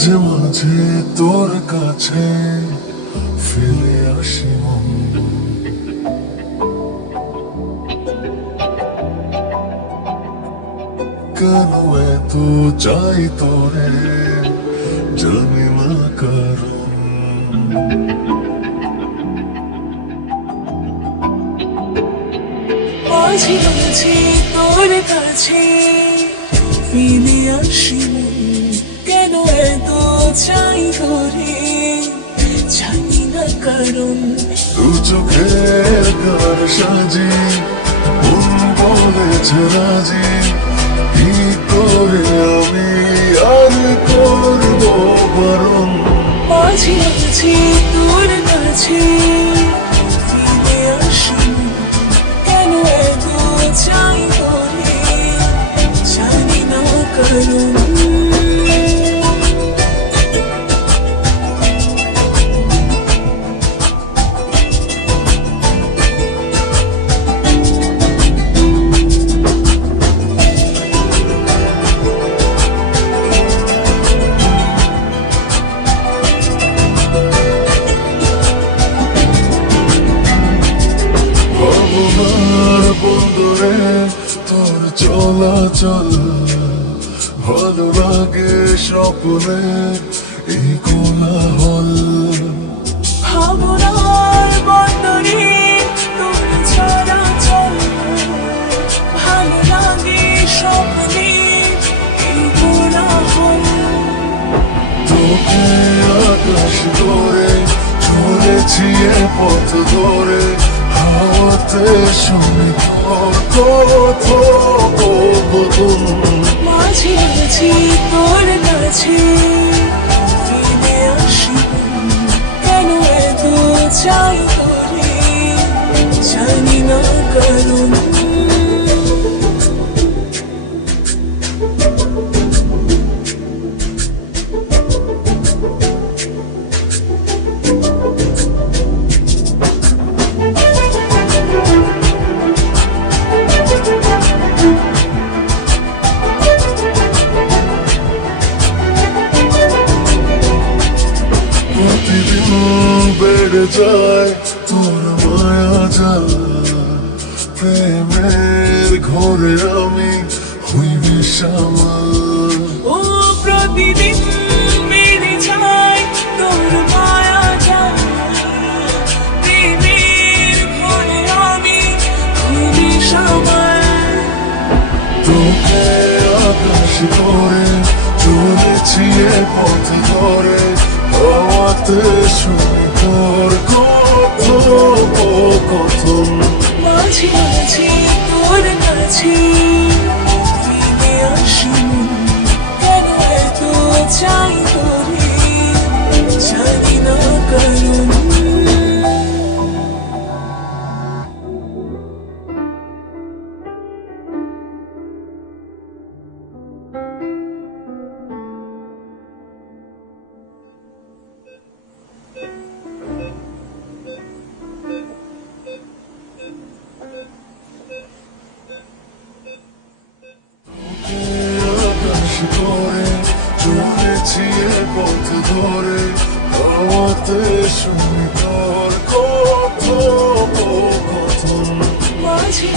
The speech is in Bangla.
মাঝে মাঝে তোর কাছে ফিরে আসি মন, কেন এত চাই তোরে জানি না কারণ। মাঝে মাঝে তোর কাছে ফিরে আসি মন, কেন এত চাই তোরে জানি না কারণ। দু চোখের কার সাজি মন বলেছে রাজি, কি করে আমি আর করবো বারণ। মাঝে মাঝে তোর কাছে ফিরে আসি মন, কেন এত চাই তোরে জানি না কারণ। ভাবনার বন্দরে তোর চলাচল ভালো লাগে, স্বপ্নের এই কোলাহল। ভাবনার বন্দরে তোর চলাচল ভালো লাগে, স্বপ্নে এই কোলাহল। তোকে আকাশ করে চলেছি এ পথ ধরে, হাওয়াতে শুনি তোর কথোপকথন। মাঝে মাঝে তোর কাছে ফিরে আসি মন, কেন এত চাই তোরে জানি না কারণ। প্রতিদিন বেড়ে যায় তোর মায়া জাল, প্রেমের ঘরে আমি হই বিশামাল। ও প্রতিদিন বেড়ে যায় তোর মায়া জাল, প্রেমের ঘরে আমি খুবই সামাল। তোকে আকাশ করে চলেছি এ পথ ধরে, হাওয়াতে শুনি তোর কথোপকথন। মাঝে মাঝে তোর কাছে ফিরে আসি মন, কেন এত চাই তোরে জানি না কারণ। আকাশ করে চলেছি এ পথ ধরে, হাওয়াতে শুনি তোর কথোপকথন। মাঝে